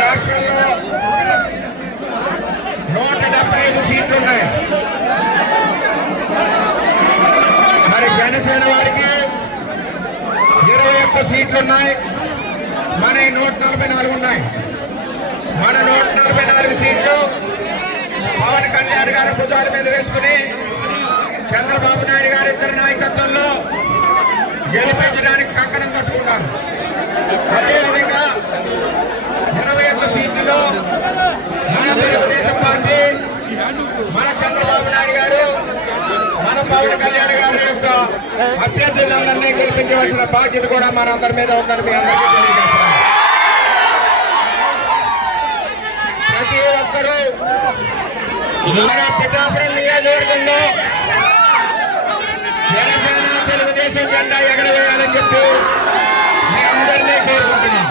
రాష్ట్రంలో 175 సీట్లు ఉన్నాయి. మరి జనసేన వారికి 21 సీట్లు ఉన్నాయి. మన 144 ఉన్నాయి. మన 144 సీట్లు పవన్ కళ్యాణ్ గారి భుజాల మీద వేసుకుని చంద్రబాబు నాయుడు గారి ఇద్దరి నాయకత్వంలో గెలిపించడానికి కంకణం కట్టుకున్నారు. అదేవిధంగా 21 సీట్లలో మన తెలుగుదేశం పార్టీ, మన చంద్రబాబు నాయుడు గారు, మన పవన్ కళ్యాణ్ గారి యొక్క అభ్యర్థులందరినీ గెలిపించవలసిన బాధ్యత కూడా మనందరి మీద ఉందని మీ అందరికీ తెలియజేస్తున్నాం. ప్రతి ఒక్కరూ మన పిఠాపురం నియోజకవర్గంలో జనసేన తెలుగుదేశం జెండా ఎగరవేయాలని చెప్పి మీ అందరినీ కోరుకుంటున్నాం.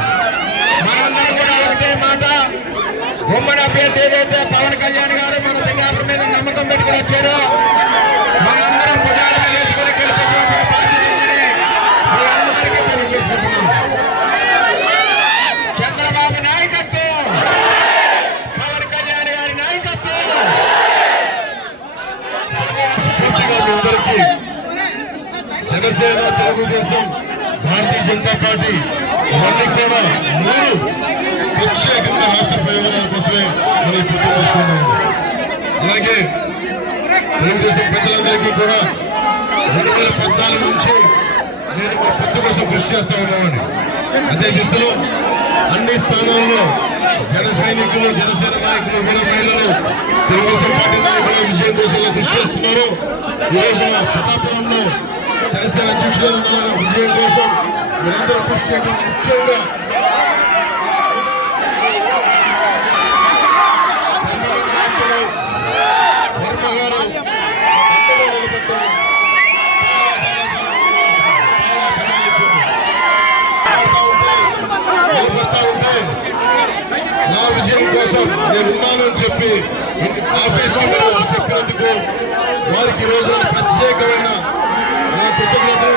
మనందరం కూడా ఒకటే మాట, ఉమ్మడి అభ్యర్థి ఏదైతే పవన్ కళ్యాణ్ గారు మన పిఠాపురం మీద నమ్మకం పెట్టుకుని వచ్చారో మనందరం భుజాల మీద వేసుకుని గెలిపించవలసిన బాధ్యత ఉందని మీ అందరికీ తెలియజేసుకుంటున్నాం. చంద్రబాబు నాయకత్వం, పవన్ కళ్యాణ్ గారి నాయకత్వం. జనసేన, తెలుగుదేశం, భారతీయ జనతా పార్టీ ఇవన్నీ కూడా 3 ప్రత్యేకంగా రాష్ట్ర ప్రయోజనాల కోసమే మనం పూర్తి చేసుకున్నాము. అలాగే తెలుగుదేశం పెద్దలందరికీ కూడా 2014 నుంచి నేను మన పొత్తు కోసం కృషి చేస్తా ఉన్నామని, అదే దిశలో అన్ని స్థానాల్లో జన సైనికులు, జనసేన నాయకులు, వీర మహిళలు, తెలుగుదేశం పార్టీ నాయకులు విజయం కోసం కృషి చేస్తున్నారు. ఈ రోజున పిఠాపురంలో జనసేన అధ్యక్షులు విజయం కోసం మీరందరూ కృషి చేయడం ముఖ్యంగా వర్మ గారు అంతగా నిలబడ్డారు. నిలబడతా ఉంటే నా విజయం కోసం నేనున్నానని చెప్పి ఆఫీసులో వచ్చి చెప్పినందుకు వారికి ఈ రోజున ప్రత్యేకమైన నా కృతజ్ఞతలు